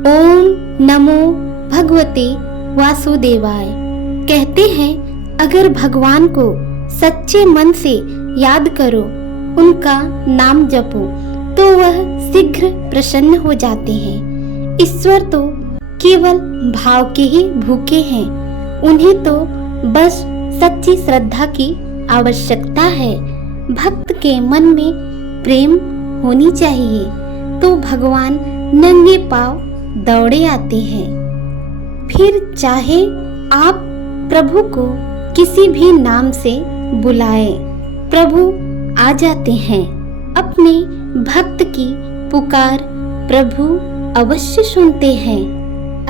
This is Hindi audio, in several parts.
ओम नमो भगवते वासुदेवाय। कहते हैं अगर भगवान को सच्चे मन से याद करो, उनका नाम जपो, तो वह शीघ्र प्रसन्न हो जाते हैं। ईश्वर तो केवल भाव के ही भूखे हैं, उन्हें तो बस सच्ची श्रद्धा की आवश्यकता है। भक्त के मन में प्रेम होनी चाहिए तो भगवान नंगे पांव दौड़े आते हैं। फिर चाहे आप प्रभु को किसी भी नाम से बुलाएं, प्रभु आ जाते हैं। अपने भक्त की पुकार प्रभु अवश्य सुनते हैं।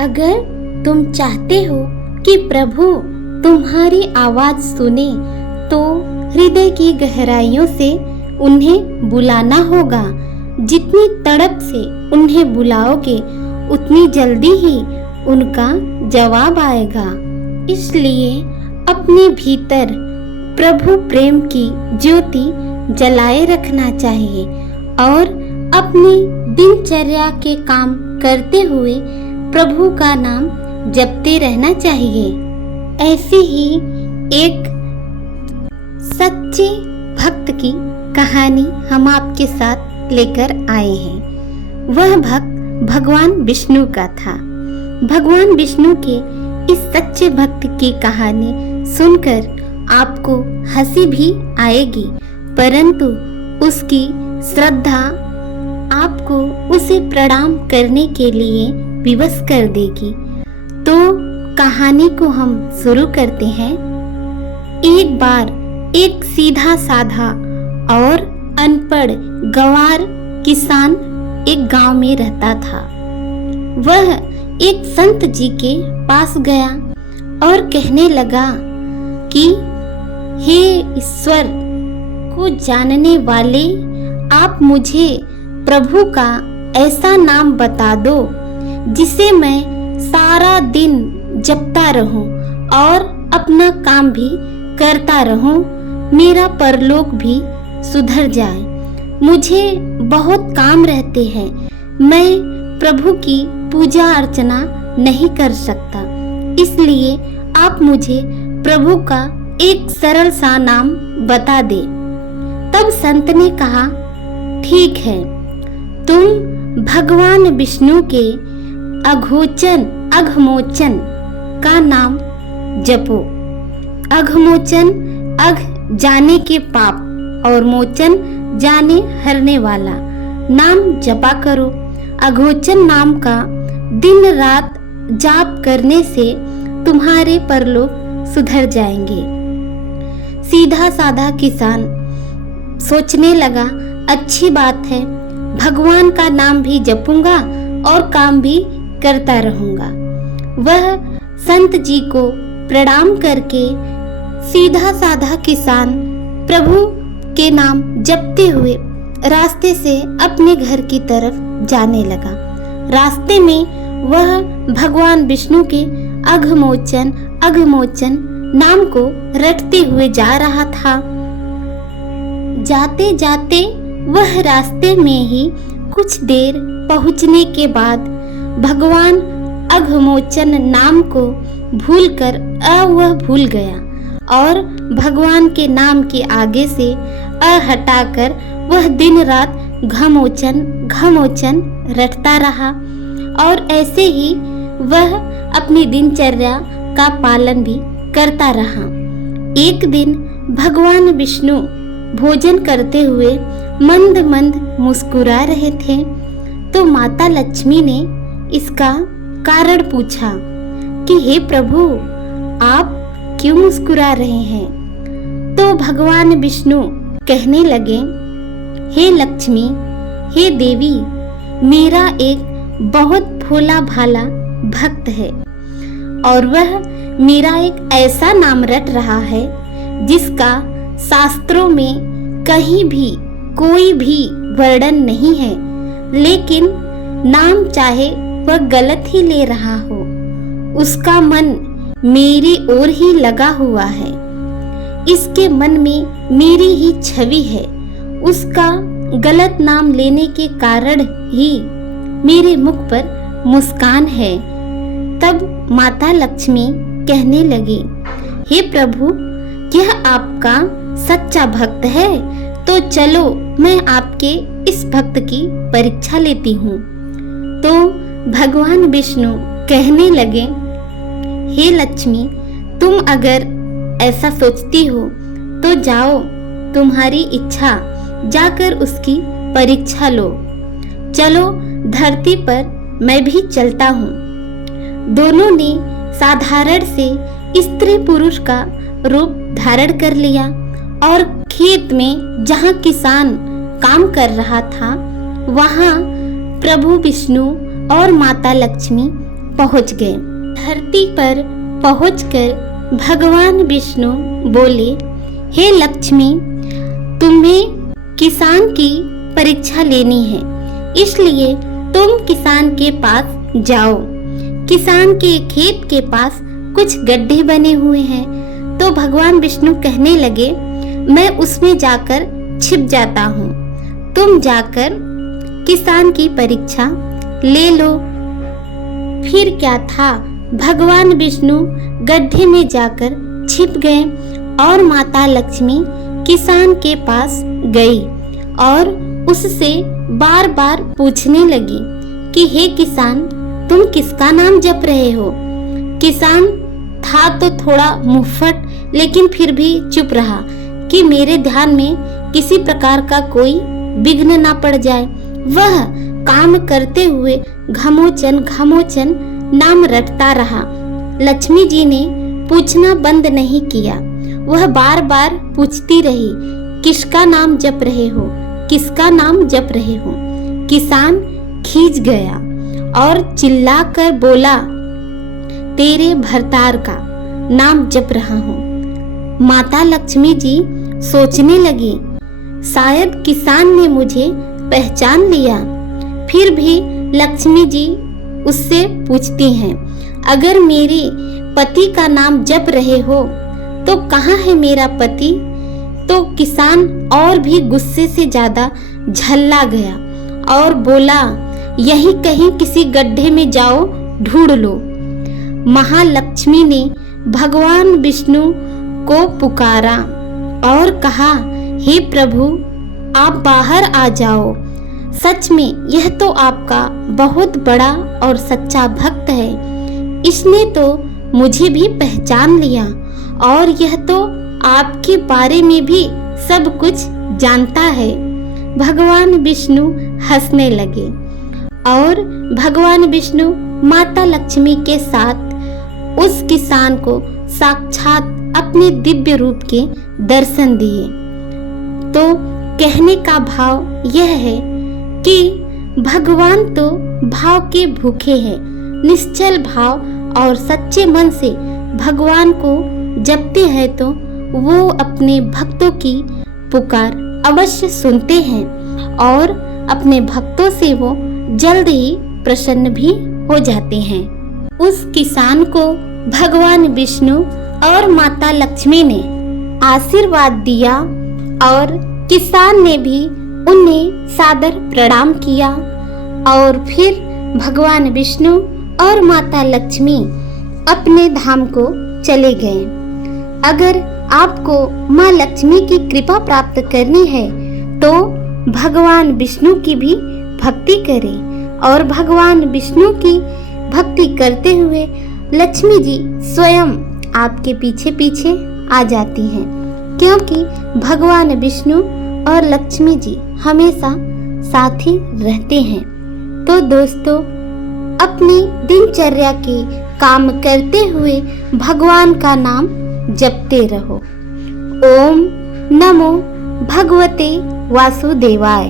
अगर तुम चाहते हो कि प्रभु तुम्हारी आवाज सुने, तो हृदय की गहराइयों से उन्हें बुलाना होगा। जितनी तड़प से उन्हें बुलाओगे, उतनी जल्दी ही उनका जवाब आएगा। इसलिए अपने भीतर प्रभु प्रेम की ज्योति जलाए रखना चाहिए और अपनी दिनचर्या के काम करते हुए प्रभु का नाम जपते रहना चाहिए। ऐसे ही एक सच्चे भक्त की कहानी हम आपके साथ लेकर आए हैं। वह भक्त भगवान विष्णु का था। भगवान विष्णु के इस सच्चे भक्त की कहानी सुनकर आपको हंसी भी आएगी, परंतु उसकी श्रद्धा आपको उसे प्रणाम करने के लिए विवश कर देगी। तो कहानी को हम शुरू करते हैं। एक बार एक सीधा साधा और अनपढ़ गंवार किसान एक गांव में रहता था। वह एक संत जी के पास गया और कहने लगा कि हे ईश्वर को जानने वाले, आप मुझे प्रभु का ऐसा नाम बता दो जिसे मैं सारा दिन जपता रहूं और अपना काम भी करता रहूं, मेरा परलोक भी सुधर जाए। मुझे बहुत काम रहते हैं, मैं प्रभु की पूजा अर्चना नहीं कर सकता, इसलिए आप मुझे प्रभु का एक सरल सा नाम बता दे। तब संत ने कहा, ठीक है, तुम भगवान विष्णु के अघमोचन का नाम जपो। अघमोचन, अघ जाने के पाप और मोचन जाने हरने वाला नाम जपा करो। अघोचन नाम का दिन रात जाप करने से तुम्हारे परलोक सुधर जाएंगे। सीधा साधा किसान सोचने लगा, अच्छी बात है, भगवान का नाम भी जपूंगा और काम भी करता रहूंगा। वह संत जी को प्रणाम करके सीधा साधा किसान प्रभु के नाम जपते हुए रास्ते से अपने घर की तरफ जाने लगा। रास्ते में वह भगवान विष्णु के अघमोचन नाम को रटते हुए जा रहा था। जाते जाते वह रास्ते में ही कुछ देर पहुंचने के बाद भगवान अघमोचन नाम को भूलकर वह भूल गया और भगवान के नाम के आगे से हटाकर वह दिन रात घमोचन रटता रहा और ऐसे ही वह अपनी दिनचर्या का पालन भी करता रहा। एक दिन भगवान विष्णु भोजन करते हुए मंद मंद मुस्कुरा रहे थे, तो माता लक्ष्मी ने इसका कारण पूछा कि हे प्रभु, आप क्यों मुस्कुरा रहे हैं? तो भगवान विष्णु कहने लगे, हे लक्ष्मी, हे देवी, मेरा एक बहुत भोला भाला भक्त है और वह मेरा एक ऐसा नाम रट रहा है जिसका शास्त्रों में कहीं भी कोई भी वर्णन नहीं है, लेकिन नाम चाहे वह गलत ही ले रहा हो, उसका मन मेरी ओर ही लगा हुआ है। इसके मन में मेरी ही छवि है, उसका गलत नाम लेने के कारण ही मेरे मुख पर मुस्कान है। तब माता लक्ष्मी कहने लगी, हे प्रभु, यह आपका सच्चा भक्त है, तो चलो मैं आपके इस भक्त की परीक्षा लेती हूँ। तो भगवान विष्णु कहने लगे, हे लक्ष्मी, तुम अगर ऐसा सोचती हो तो जाओ, तुम्हारी इच्छा, जाकर उसकी परीक्षा लो। चलो धरती पर मैं भी चलता हूँ। दोनों ने साधारण से स्त्री पुरुष का रूप धारण कर लिया और खेत में जहाँ किसान काम कर रहा था, वहाँ प्रभु विष्णु और माता लक्ष्मी पहुँच गए। धरती पर पहुँचकर भगवान विष्णु बोले, हे लक्ष्मी, तुम्हें किसान की परीक्षा लेनी है, इसलिए तुम किसान के पास जाओ। किसान के खेत के पास कुछ गड्ढे बने हुए हैं। तो भगवान विष्णु कहने लगे, मैं उसमें जाकर छिप जाता हूँ, तुम जाकर किसान की परीक्षा ले लो। फिर क्या था, भगवान विष्णु गड्ढे में जाकर छिप गए और माता लक्ष्मी किसान के पास गई और उससे बार बार पूछने लगी कि हे किसान, तुम किसका नाम जप रहे हो? किसान था तो थोड़ा मुफ्फट, लेकिन फिर भी चुप रहा कि मेरे ध्यान में किसी प्रकार का कोई विघ्न ना पड़ जाए। वह काम करते हुए घमोचन घमोचन नाम रटता रहा। लक्ष्मी जी ने पूछना बंद नहीं किया। वह बार बार पूछती रही, किसका नाम जप रहे हो, किसका नाम जप रहे हो? किसान खींच गया और चिल्लाकर बोला, तेरे भरतार का नाम जप रहा हूँ। माता लक्ष्मी जी सोचने लगी, शायद किसान ने मुझे पहचान लिया। फिर भी लक्ष्मी जी उससे पूछती हैं, अगर मेरे पति का नाम जप रहे हो तो कहाँ है मेरा पति? तो किसान और भी गुस्से से ज्यादा झल्ला गया और बोला, यही कहीं किसी गड्ढे में जाओ, ढूंढ लो। महालक्ष्मी ने भगवान विष्णु को पुकारा और कहा, हे प्रभु, आप बाहर आ जाओ। सच में यह तो आपका बहुत बड़ा और सच्चा भक्त है। इसने तो मुझे भी पहचान लिया और यह तो आपके बारे में भी सब कुछ जानता है। भगवान विष्णु हंसने लगे और भगवान विष्णु माता लक्ष्मी के साथ उस किसान को साक्षात अपने दिव्य रूप के दर्शन दिए। तो कहने का भाव यह है कि भगवान तो भाव के भूखे हैं। निश्चल भाव और सच्चे मन से भगवान को जपते हैं तो वो अपने भक्तों की पुकार अवश्य सुनते हैं और अपने भक्तों से वो जल्द ही प्रसन्न भी हो जाते हैं। उस किसान को भगवान विष्णु और माता लक्ष्मी ने आशीर्वाद दिया और किसान ने भी उन्हें सादर प्रणाम किया और फिर भगवान विष्णु और माता लक्ष्मी अपने धाम को चले गए। अगर आपको माँ लक्ष्मी की कृपा प्राप्त करनी है तो भगवान विष्णु की भी भक्ति करें और भगवान विष्णु की भक्ति करते हुए लक्ष्मी जी स्वयं आपके पीछे पीछे आ जाती हैं, क्योंकि भगवान विष्णु और लक्ष्मी जी हमेशा साथ ही रहते हैं। तो दोस्तों, अपनी दिनचर्या के काम करते हुए भगवान का नाम जपते रहो। ओम नमो भगवते वासुदेवाय।